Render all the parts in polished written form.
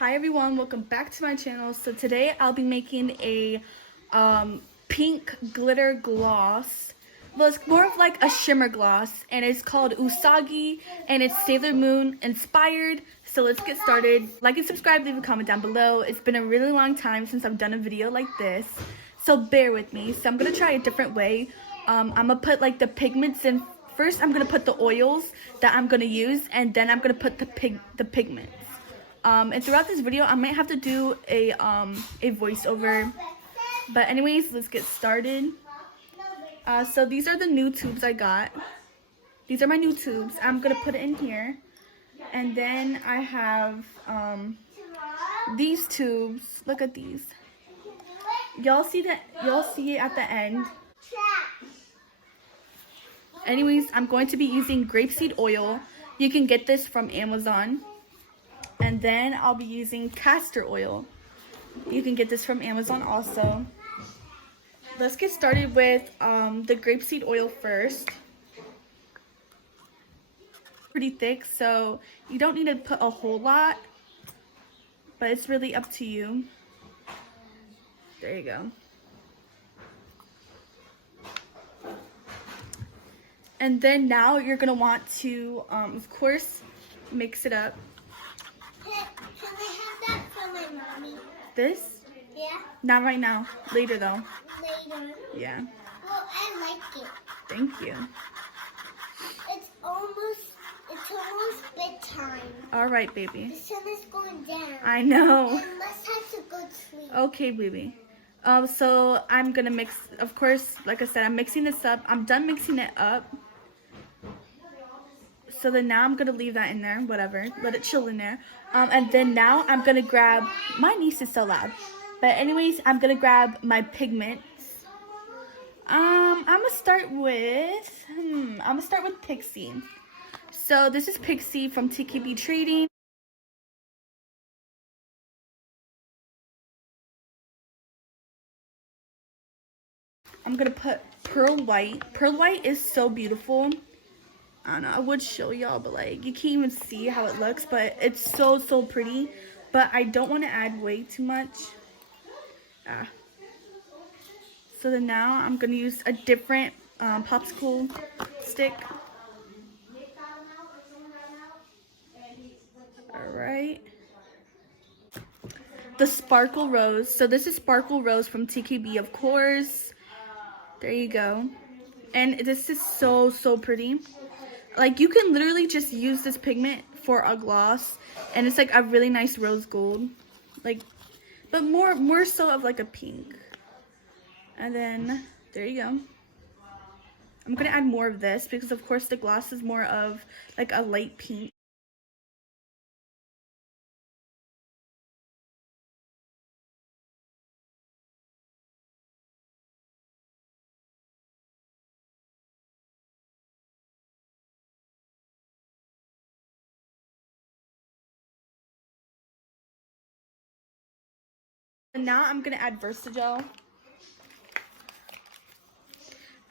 Hi everyone, welcome back to my channel. So today I'll be making a pink glitter gloss. Well, it's more of like a shimmer gloss, and it's called Usagi, and it's Sailor Moon inspired. So let's get started. Like and subscribe, leave a comment down below. It's been a really long time since I've done a video like this, so bear with me. So I'm gonna try a different way. I'm gonna put like the pigments in first. I'm gonna put the oils that I'm gonna use, and then I'm gonna put the pigments. And throughout this video, I might have to do a voiceover. But anyways, let's get started. So these are the new tubes I got. These are my new tubes. I'm gonna put it in here, and then I have these tubes. Look at these. Y'all see that? Y'all see it at the end. Anyways, I'm going to be using grapeseed oil. You can get this from Amazon. And then I'll be using castor oil. You can get this from Amazon also. Let's get started with the grapeseed oil first. Pretty thick, so you don't need to put a whole lot, but it's really up to you. There you go. And then now you're gonna want to, of course, mix it up. Can I have that for my mommy? This? Yeah? Not right now. Later though. Later. Yeah. Well, I like it. Thank you. It's almost bedtime. All right, baby. The sun is going down. I know. And let's have to go to sleep. Okay, baby. So I'm gonna mix, of course, like I said, I'm mixing this up. I'm done mixing it up. So then now I'm gonna leave that in there, whatever, let it chill in there. And then now I'm gonna grab, my niece is so loud. But anyways, I'm gonna grab my pigments. I'm gonna start with, Pixie. So this is Pixie from TKB Trading. I'm gonna put Pearl White. Pearl White is so beautiful. I don't know, I would show y'all, but like you can't even see how it looks, but it's so pretty. But I don't want to add way too much. So then now I'm gonna use a different popsicle stick. Alright, the Sparkle Rose. So this is Sparkle Rose from TKB, of course. There you go. And this is so pretty. Like, you can literally just use this pigment for a gloss, and it's like a really nice rose gold, like, but more so of like a pink. And then there you go. I'm gonna add more of this because of course the gloss is more of like a light pink. And now I'm gonna add Versagel.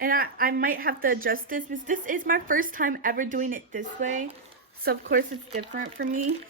And I might have to adjust this because this is my first time ever doing it this way. So of course it's different for me.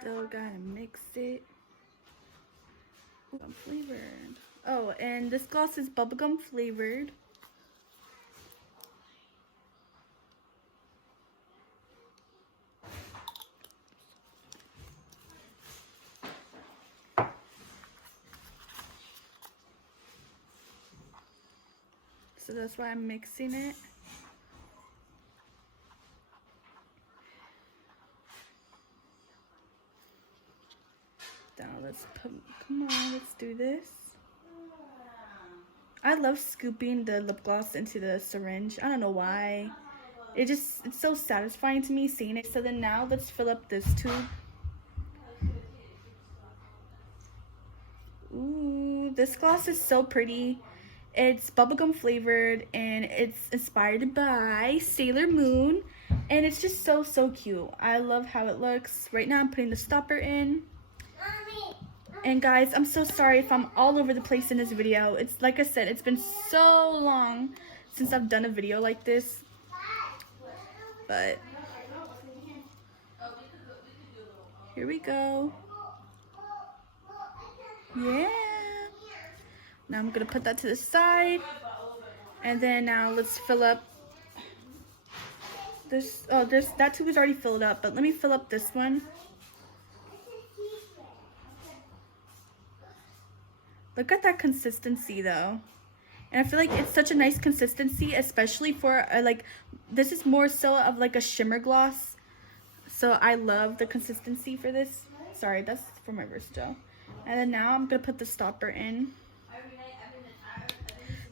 Still gotta mix it. Ooh, I'm flavored. Oh, and this gloss is bubblegum flavored. So that's why I'm mixing it. Now let's put, come on, let's do this. I love scooping the lip gloss into the syringe. I don't know why. It's so satisfying to me seeing it. So then now let's fill up this tube. Ooh, this gloss is so pretty. It's bubblegum flavored and it's inspired by Sailor Moon. And it's just so cute. I love how it looks. Right now I'm putting the stopper in. And guys, I'm so sorry if I'm all over the place in this video. It's like I said, it's been so long since I've done a video like this. But here we go. Yeah. Now I'm gonna put that to the side. And then now let's fill up this. Oh, that tube is already filled up, but let me fill up this one. Look at that consistency though. And I feel like it's such a nice consistency, especially for like, this is more so of like a shimmer gloss. So I love the consistency for this. Sorry, that's for my wrist gel. And then now I'm gonna put the stopper in.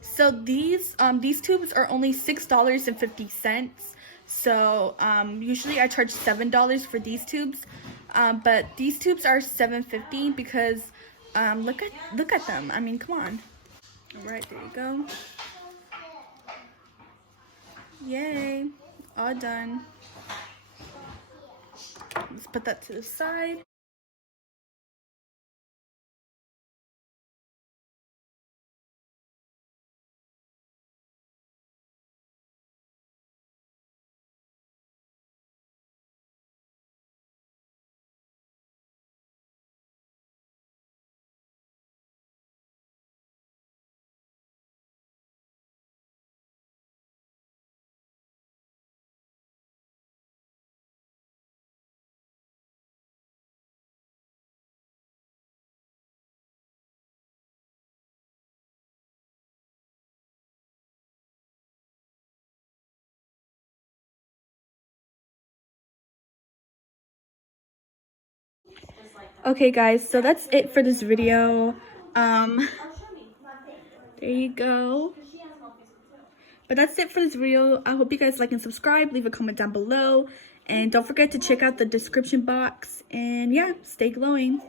So these tubes are only $6.50. So usually I charge $7 for these tubes, but these tubes are $7.50 because look at them. I mean, come on. All right, there you go. Yay, all done. Let's put that to the side. Okay guys, so that's it for this video. There you go. But that's it for this video. I hope you guys like and subscribe. Leave a comment down below. And don't forget to check out the description box. And yeah, stay glowing.